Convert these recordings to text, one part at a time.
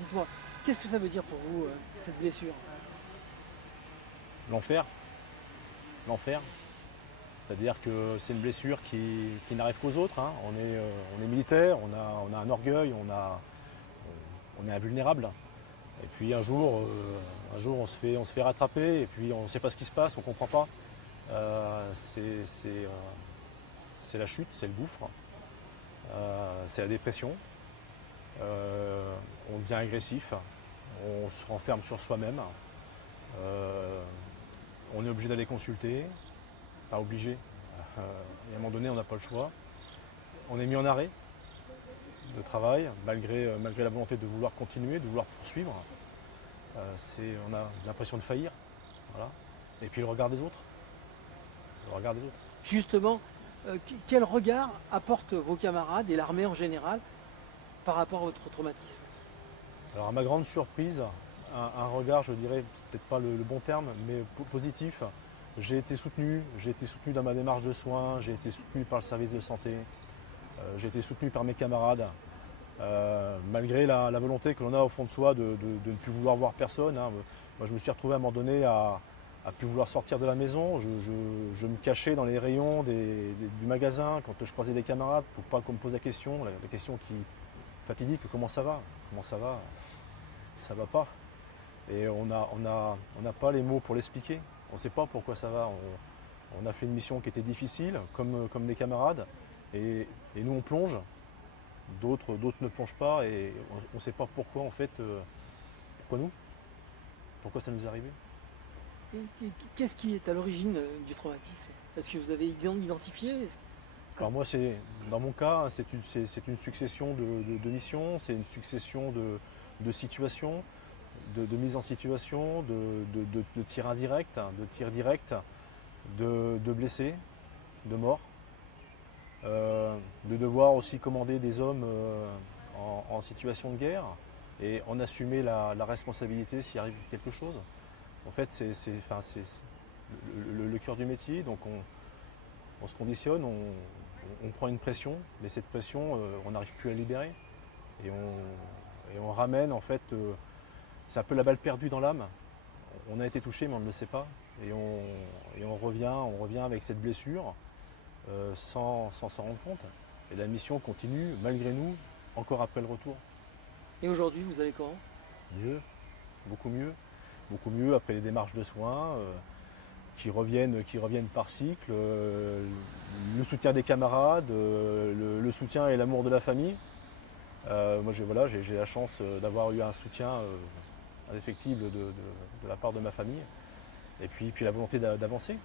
Dites-moi, qu'est-ce que ça veut dire pour vous, cette blessure? L'enfer, l'enfer. C'est-à-dire que c'est une blessure qui n'arrive qu'aux autres, hein. On est militaire, on a un orgueil, on est invulnérable. Et puis un jour on se fait rattraper et puis on ne sait pas ce qui se passe, on ne comprend pas. C'est la chute, c'est le gouffre, c'est la dépression. On devient agressif, on se renferme sur soi-même. On est obligé d'aller consulter, pas obligé. Et à un moment donné, on n'a pas le choix. On est mis en arrêt de travail, malgré la volonté de vouloir continuer, de vouloir poursuivre. On a l'impression de faillir. Voilà. Et puis le regard des autres. Le regard des autres. Justement, quel regard apportent vos camarades et l'armée en général par rapport à votre traumatisme? Alors à ma grande surprise, un regard, je dirais, c'est peut-être pas le bon terme, mais positif. J'ai été soutenu dans ma démarche de soins, j'ai été soutenu par le service de santé, j'ai été soutenu par mes camarades, malgré la volonté que l'on a au fond de soi de ne plus vouloir voir personne, hein. Moi je me suis retrouvé à un moment donné à plus vouloir sortir de la maison, je me cachais dans les rayons du magasin quand je croisais des camarades pour pas qu'on me pose la question qui fatidique, comment ça va? Comment ça va? Ça va pas. Et on n'a pas les mots pour l'expliquer. On ne sait pas pourquoi ça va. On a fait une mission qui était difficile, comme des camarades, et nous on plonge. D'autres ne plongent pas, et on ne sait pas pourquoi en fait. Pourquoi nous? Pourquoi ça nous est arrivé? Qu'est-ce qui est à l'origine du traumatisme? Est-ce que vous avez identifié? Alors moi, dans mon cas, c'est une succession de missions, c'est une succession de situations, de mise en situation, de tirs indirects, de tirs directs, de blessés, de morts, de devoir aussi commander des hommes en situation de guerre et en assumer la responsabilité s'il arrive quelque chose. En fait, c'est le cœur du métier, donc on se conditionne, on prend une pression, mais cette pression, on n'arrive plus à la libérer. Et on ramène, en fait, c'est un peu la balle perdue dans l'âme. On a été touché, mais on ne le sait pas. Et on revient avec cette blessure sans s'en rendre compte. Et la mission continue, malgré nous, encore après le retour. Et aujourd'hui, vous allez comment? Mieux, beaucoup mieux. Beaucoup mieux après les démarches de soins qui reviennent par cycle, le soutien des camarades, le soutien et l'amour de la famille. Moi j'ai la chance d'avoir eu un soutien indéfectible de la part de ma famille. Et puis la volonté d'avancer.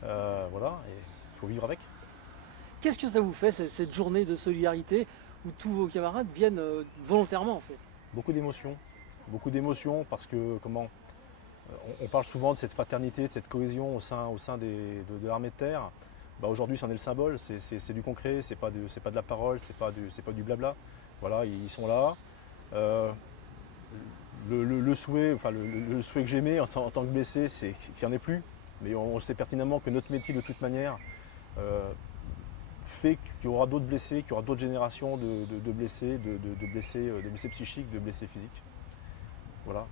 Voilà, et il faut vivre avec. Qu'est-ce que ça vous fait, cette journée de solidarité où tous vos camarades viennent volontairement en fait? Beaucoup d'émotions parce que on parle souvent de cette fraternité, de cette cohésion au sein de l'armée de terre. Bah, aujourd'hui, c'en est le symbole, c'est du concret, c'est pas de la parole, c'est pas du blabla. Voilà, ils sont là. Le souhait que j'aimais en tant que blessé, c'est qu'il n'y en ait plus. Mais on sait pertinemment que notre métier, de toute manière, fait qu'il y aura d'autres blessés, qu'il y aura d'autres générations de blessés, de blessés psychiques, de blessés physiques. Voilà.